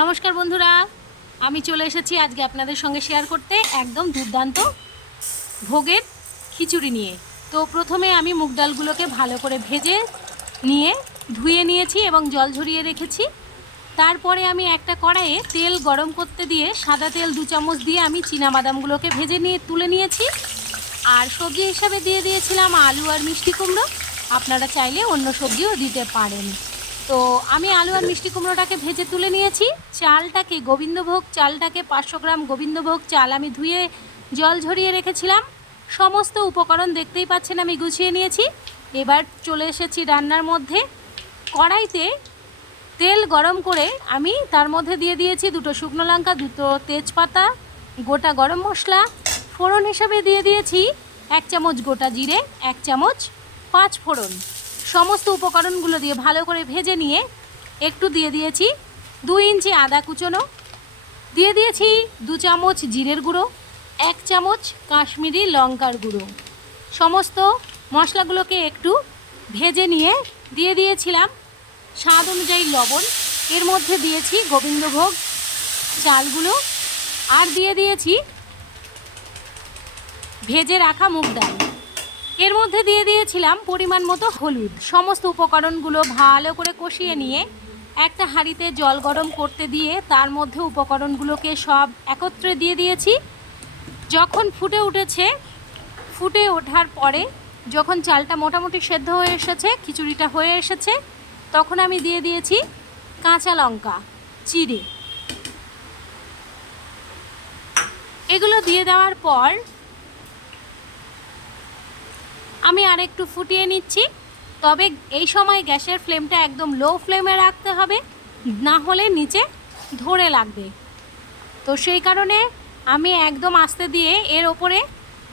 নমস্কার বন্ধুরা, আমি চলে এসেছি আজকে আপনাদের সঙ্গে শেয়ার করতে একদম দুর্দান্ত ভোগের খিচুড়ি নিয়ে। তো প্রথমে আমি মুগ ডালগুলোকে ভালো করে ভেজে নিয়ে ধুয়ে নিয়েছি এবং জল ঝরিয়ে রেখেছি। তারপরে আমি একটা কড়াইয়ে তেল গরম করতে দিয়ে সাদা তেল 2 চামচ দিয়ে আমি চীনাবাদামগুলোকে ভেজে নিয়ে তুলে নিয়েছি। আর সবজি হিসাবে দিয়ে দিয়েছিলাম আলু আর মিষ্টি কুমড়ো। আপনারা চাইলে অন্য সবজিও দিতে পারেন। তো আমি আলু আর মিষ্টি কুমড়োটাকে ভেজে তুলে নিয়েছি। চালটাকে গোবিন্দভোগ চালটাকে 500 গ্রাম গোবিন্দভোগ চাল আমি ধুয়ে জল ঝরিয়ে রেখেছিলাম। সমস্ত উপকরণ দেখতেই পাচ্ছেন আমি গুছিয়ে নিয়েছি। এবার চলে এসেছি রান্নার মধ্যে। কড়াইতে তেল গরম করে আমি তার মধ্যে দিয়ে দিয়েছি 2টো শুকনো লঙ্কা, 2টো তেজপাতা, গোটা গরম মশলা। ফোড়ন হিসাবে দিয়ে দিয়েছি 1 চামচ গোটা জিরে, 1 চামচ 5 ফোড়ন। সমস্ত উপকরণগুলো দিয়ে ভালো করে ভেজে নিয়ে একটু দিয়ে দিয়েছি 2 ইঞ্চি আদা কুচনো, দিয়ে দিয়েছি 2 চামচ জিরের গুঁড়ো, 1 চামচ কাশ্মীরি লঙ্কার গুঁড়ো। সমস্ত মশলাগুলোকে একটু ভেজে নিয়ে দিয়ে দিয়েছিলাম স্বাদ অনুযায়ী লবণ। এর মধ্যে দিয়েছি গোবিন্দভোগ চালগুলো আর দিয়ে দিয়েছি ভেজে রাখা মুগ ডাল। এর মধ্যে দিয়ে দিয়েছিলাম পরিমাণ মতো হলুদ। সমস্ত উপকরণগুলো ভালো করে কষিয়ে নিয়ে একটা হাঁড়িতে জল গরম করতে দিয়ে তার মধ্যে উপকরণগুলোকে সব একত্রে দিয়ে দিয়েছি। যখন ফুটে উঠেছে, ফুটে ওঠার পরে যখন চালটা মোটামুটি সেদ্ধ হয়ে এসেছে, খিচুড়িটা হয়ে এসেছে, তখন আমি দিয়ে দিয়েছি কাঁচা লঙ্কা চিড়ে। এগুলো দিয়ে দেওয়ার পর আমি আরেকটু ফুটিয়ে নিচ্ছি। তবে এই সময় গ্যাসের ফ্লেমটা একদম লো ফ্লেমে রাখতে হবে, না হলে নিচে ধরে লাগবে। তো সেই কারণে আমি একদম আস্তে দিয়ে এর ওপরে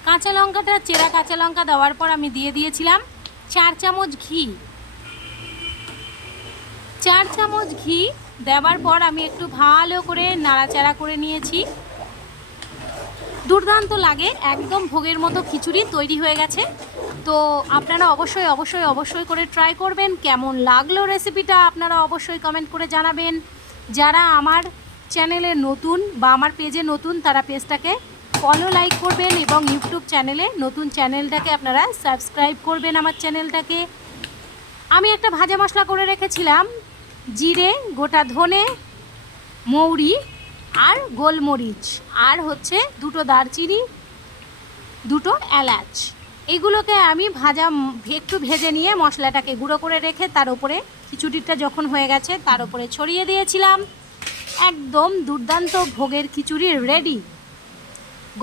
কাঁচা লঙ্কাটা, চেরা কাঁচা লঙ্কা দেওয়ার পর আমি দিয়ে দিয়েছিলাম 4 চামচ ঘি। 4 চামচ ঘি দেওয়ার পর আমি একটু ভালো করে নাড়াচাড়া করে নিয়েছি। দুর্দান্ত লাগে, একদম ভোগের মতো খিচুড়ি তৈরি হয়ে গেছে। তো আপনারা অবশ্যই অবশ্যই অবশ্যই করে ট্রাই করবেন। কেমন লাগলো রেসিপিটা আপনারা অবশ্যই কমেন্ট করে জানাবেন। যারা আমার চ্যানেলে নতুন বা আমার পেজে নতুন, তারা পেজটাকে ফলো লাইক করবেন এবং ইউটিউব চ্যানেলে নতুন চ্যানেলটাকে আপনারা সাবস্ক্রাইব করবেন আমার চ্যানেলটাকে। আমি একটা ভাজা মশলা করে রেখেছিলাম, জিরে, গোটা ধনে, মৌরি আর গোলমরিচ, আর হচ্ছে 2টো দারচিনি, 2টো এলাচ। এগুলোকে আমি একটু ভেজে নিয়ে মশলাটাকে গুঁড়ো করে রেখে তার উপরে খিচুড়িটা যখন হয়ে গেছে তার উপরে ছড়িয়ে দিয়েছিলাম। একদম দুর্দান্ত ভোগের খিচুড়ি রেডি।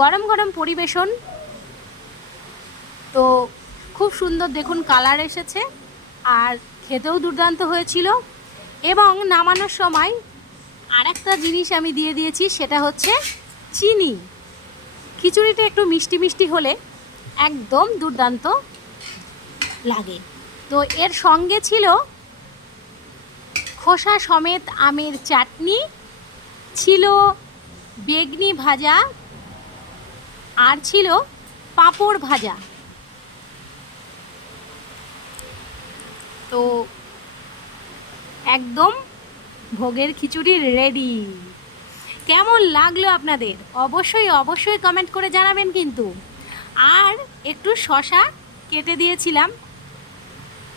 গরম গরম পরিবেশন। তো খুব সুন্দর দেখুন কালার এসেছে আর খেতেও দুর্দান্ত হয়েছিল। এবং নামানোর সময় আরেকটা জিনিস আমি দিয়ে দিয়েছি, সেটা হচ্ছে চিনি। খিচুড়িটা একটু মিষ্টি মিষ্টি হলে একদম দুর্দান্ত লাগে। তো এর সঙ্গে ছিল খোসা সমেত আমের চাটনি, ছিল বেগনি ভাজা, আর ছিল পাঁপড় ভাজা। তো একদম ভোগের খিচুড়ি রেডি। কেমন লাগলো আপনাদের অবশ্যই অবশ্যই কমেন্ট করে জানাবেন কিন্তু। আর একটু শসা কেটে দিয়েছিলাম।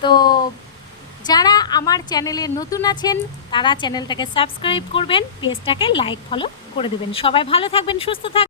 তো যারা আমার চ্যানেলে নতুন আছেন তারা চ্যানেলটাকে সাবস্ক্রাইব করবেন, পেজটাকে লাইক ফলো করে দেবেন। সবাই ভালো থাকবেন, সুস্থ থাকবেন।